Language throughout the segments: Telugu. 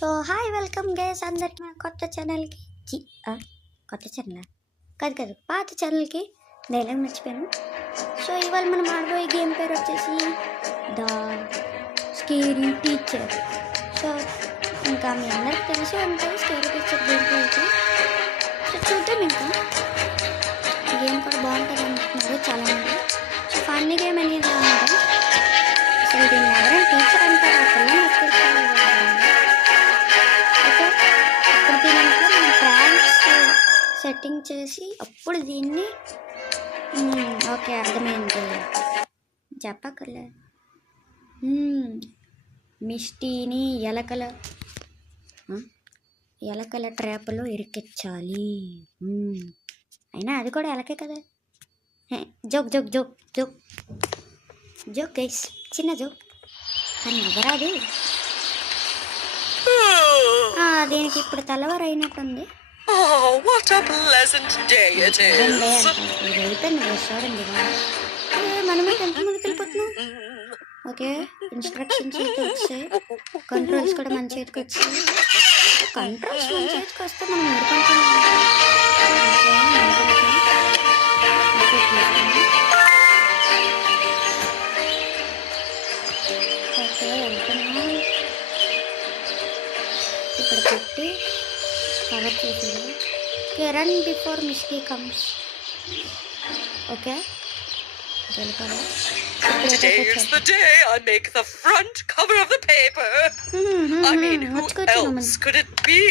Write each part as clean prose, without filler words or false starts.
సో హాయ్ వెల్కమ్ గైస్ అందరికి మా కొత్త ఛానల్కి కొత్త ఛానల్ కాదు పాత ఛానల్కి నేను మర్చిపోయాను. సో ఇవాళ మనం ఆడబోయే గేమ్ పేరు వచ్చేసి ద స్కేరీ టీచర్. సో ఇంకా మీ అందరికి తెలిసి ఉంటుంది స్కేరీ టీచర్ గేమ్ పేరు. సో చూద్దాం ఇంకా గేమ్ కూడా బాగుంటుంది అనుకుంటున్నారు చాలామంది. సో ఫన్నీ గేమ్ అనేది అన్నమాట. అసలు దీన్ని ఎవరైనా టీచర్ అంటారు అసలు సెట్టింగ్ చేసి అప్పుడు దీన్ని ఓకే అర్థమైంది చెప్పక్కర్లే. మిస్టీని ఎలకల ట్రాప్లో ఇరికించాలి. అయినా అది కూడా ఎలకే కదా. Joke joke joke joke joke guys, చిన్న జోక్ అని ఎవరాదు. దీనికి ఇప్పుడు తెల్లవారు అయినట్టుంది. Oh, what a pleasant day it is. మనమే ఎంత ముందుకు వెళ్ళిపోతున్నాం. ఓకే ఇన్స్ట్రక్షన్స్ అయితే వచ్చాయి, కంట్రోల్స్ కూడా మన చేతికి వచ్చాయి. కంట్రోల్స్ మన చేతికి వస్తే మనం ఎదుర్కొంటున్నాం. ఓకే వెళ్తున్నాం. ఇక్కడ పెట్టి కవర్ చేసేది. Okay run before mistake comes. Okay Today is the day I make the front cover of the paper. I mean, who else could it be?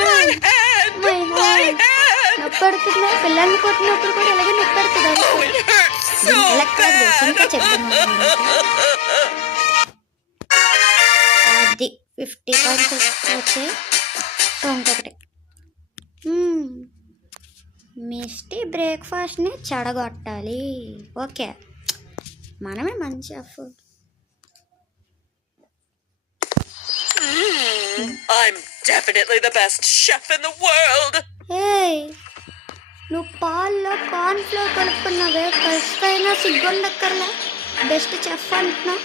My hand! My hand! నొప్పడుతున్నా పిల్లల్ని కొట్టినప్పుడు కూడా ఇలాగే నొప్పడుతుంది. Oh, it hurts so bad. అది 50 పాయింట్స్ వచ్చాయి. సో ఇంకొకటి మిస్టీ బ్రేక్ఫాస్ట్ని చెడగొట్టాలి. ఓకే మనమే మంచి food. I'm definitely the best chef in the world. ఏయ్ నువ్వు పాల్లో కార్న్ఫ్లోర్ కలుపుకున్నావే, కలిసిపోయినా సిగ్గుండక్కర్లే బెస్ట్ చెఫ్ అంటున్నా.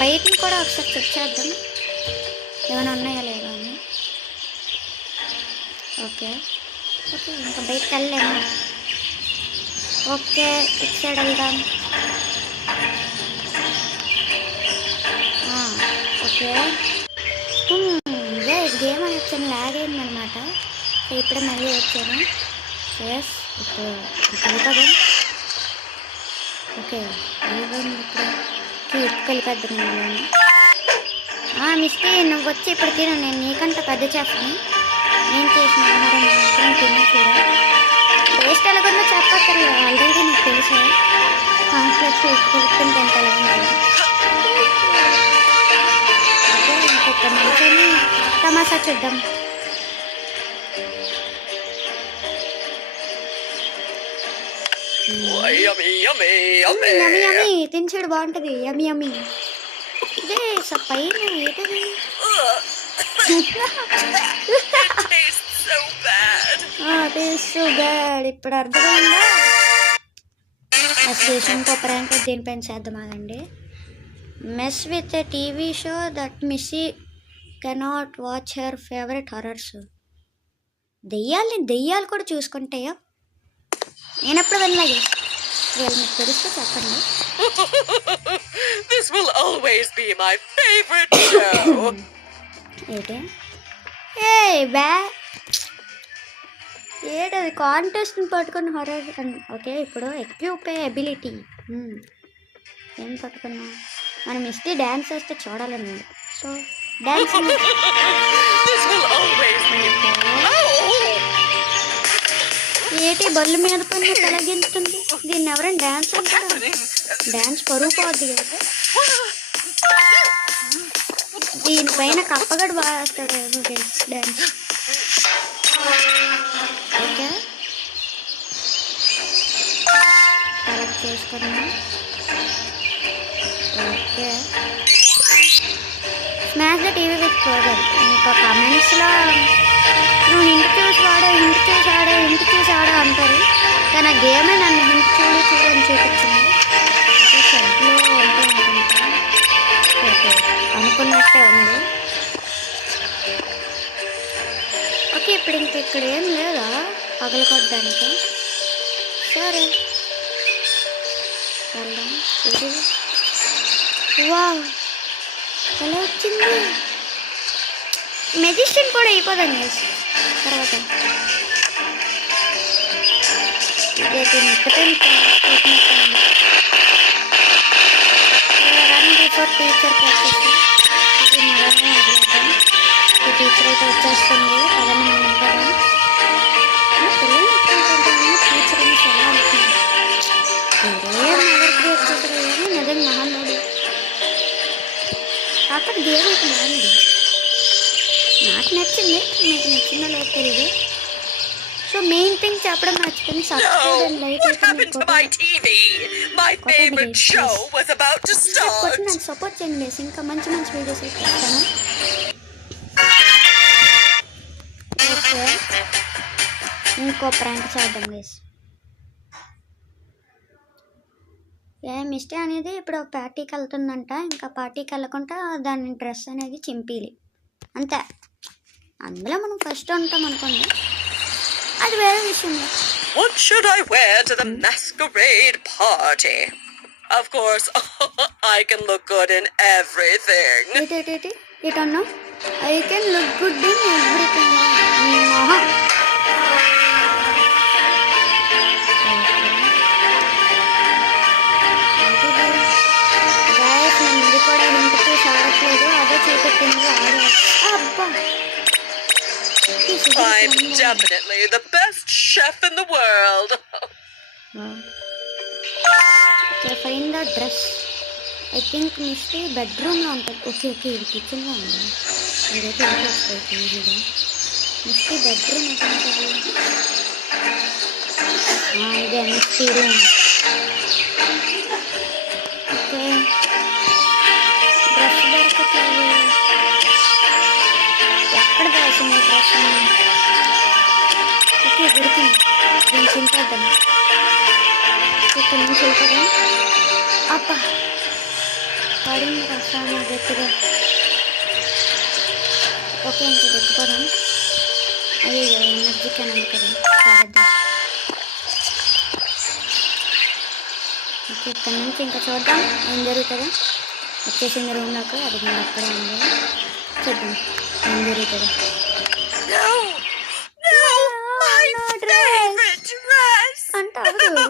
బయటని కూడా ఒకసారి చెక్ చేద్దాం ఏమైనా ఉన్నాయా లేదా అని. ఓకే ఓకే ఇంకా బయటకు వెళ్ళలేము. ఓకే ఇటు సైడ్ వెళ్దాం. ఓకే ఇదే గేమ్ అని వచ్చాను, లాగ్ అయిందనమాట. సో ఇప్పుడే మళ్ళీ వచ్చాను. ఎస్ ఇప్పుడు వెళ్ళిపోదాం. ఓకే ఇప్పుడు కలిపేద్దాం. మిస్టీ నువ్వు వచ్చి ఇప్పుడు తిను, నేను నీకంటే పెద్ద చేస్తాను. నేను చేసిన ఆహారం మాత్రం తిన్నా కూడా టేస్ట్ ఎలాగొందో చెప్పక్కర్లేదు, ఆల్రెడీ నీకు తెలుసు. కాన్ఫ్లెక్స్ ఉప్పుకుంటే ఎంత ఎలా ఉంటుంది. ఓకే ఇంకొక నిమిషాన్ని తమాషా చూద్దాం. Yummy, yummy, యమ్మీ యమ్మీ తినచాడు బాగుంటుంది. యమ్మీ యమ్మీ ఇదే పైన ఏంటది. Taste so bad. ఇప్పుడు అర్థమైందా? ఆ స్టేషన్ ప్రాంక్ దీనిపైన చేద్దాం ఆగండి. Mess with a TV show that Missy cannot watch her favourite horrors. దెయ్యాలు కూడా చూసుకుంటాయా? నేను ఎప్పుడు వెళ్ళాలి మీకు తెలుస్తే చెప్పండి. This will always be my favorite show. ఏంటి ఏటది కాంటెస్ట్ని పట్టుకుని హారర్. ఓకే ఇప్పుడు ఎక్విప్ ఎబిలిటీ ఏం పట్టుకున్నా మనం ఇస్తే డ్యాన్స్ వేస్తే చూడాలని. సో డ్యాన్స్ ఏటి బళ్ళు మీద పని తొలగించుతుంది. దీన్ని ఎవరైనా డ్యాన్స్ అంటారా? డ్యాన్స్ పరుగు పోద్ది కదా. దీనిపైన కప్పగడు బాగా వేస్తాడు డ్యాన్స్. ఓకే సెలెక్ట్ చేసుకున్నాం. Okay, smash the TV with కోడల్. ఇంకా కమెంట్స్లో నువ్వు హింట్ చూసి వాడా, హింట్ చూసి ఆడా, హింట్ చూసి ఆడా అంటారు. కానీ ఆ గేమే నన్ను హింట్ చూడని చూపించింది. షెడ్లో ఉంటుంది అనుకుంటా. ఓకే, అనుకున్నట్టే ఉంది. ఓకే, ఇప్పుడు ఇంక ఇక్కడ ఏం లేదా పగలకొట్టడానికి. సరే వెళ్దాం. ఇది వావ్, ఎలా వచ్చింది. మెజిస్ట్రియన్ కూడా అయిపోదాం గైస్ తర్వాత. ఇదైతే రన్ బిఫోర్ టీచర్ ప్రాక్టీస్. ఇది మొదలనే అడిగాం. ఈ టీచర్ అయితే వచ్చేస్తుంది. అదన్నీ మనం ఉంటారా పిల్లలు టీచర్ అని చాలా అనుకుంది. మదర్ క్రియేట్ చేశారు కానీ నిజంగా మహానుడు. కాకపోతే గేమ్ అయితే బాగుంది, నాకు నచ్చింది. మీకు నచ్చిందో లేదో తెలియదు. సో మెయిన్ థింగ్ చెప్పడం మర్చిపోయింది. Subscribe and like What happened to my TV? My favorite show was about to start. నన్ను సపోర్ట్ చేయండి గైస్. ఇంకా మంచి మంచి వీడియోస్ అయితే ఇస్తాను. ఓకే, ఇంకో ప్రాంక్ చేద్దాం గైస్. మిస్టే అనేది ఇప్పుడు ఒక పార్టీకి వెళ్తుందంట. ఇంకా పార్టీకి వెళ్ళకుండా దాని డ్రెస్ అనేది చింపీలి అంతే. అందులో మనం ఫస్ట్ ఉంటాం అనుకోండి, అది వేరే విషయం. What should I wear to the masquerade party? Of course, I can look good in everything. ఏటన్నా I can look good in everything. ఇది కూడా ఇంటికి చూడట్లేదు, అదే చూపెట్టింది ఆడ. అబ్బా, I'm definitely the best chef in the world. Okay, fine the dress. I think Misty బెడ్రూమ్లో ఉంటుంది. ఓకే ఓకే, ఇది కిచెన్లో ఉంది. ఇదైతే వెళ్ళిపోతుంది ఈజీగా. మిస్టీ బెడ్రూమ్ ఎక్కడ ఉంటుంది? ఇదే మిస్టీ రూమ్. ఓకే, డ్రెస్ దొరకట్లేదు. ఎక్కడ దాచింది డ్రెస్? ఓకే, దొరికింది. దీన్ని చింపేద్దాం. ఇక్కడ నుంచి వెళ్ళిపోదాం. అబ్బా, పడింది రసాన్ని గట్టిగా. ఓకే, ఇంకా దొరికిపోదాం. అయ్యో, ఎనర్జీ కెన్ కదా తాగద్దాం. ఓకే, ఇక్కడ నుంచి ఇంకా చూద్దాం ఏం జరుగుతుందో. వచ్చేసింది రూమ్లోకి. అది నేను అక్కడే ఉంది. చూద్దాం ఏం జరుగుతుందో. No, my favorite dress. అంటే No.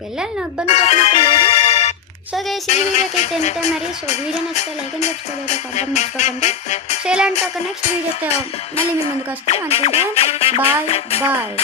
పిల్లల్ని ఇబ్బంది పెట్టినప్పుడు లేదు. సో గైస్, ఈ వీడియోకి అయితే ఎంత మరి. సో వీడియో నచ్చితే లైక్ అండ్ సబ్స్క్రైబ్ అయితే కొంచెం మర్చిపోకండి. సో ఇలాంటి ఒక నెక్స్ట్ వీడియోతో మళ్ళీ మీ ముందుకు వస్తాం. అంటే బాయ్ బాయ్.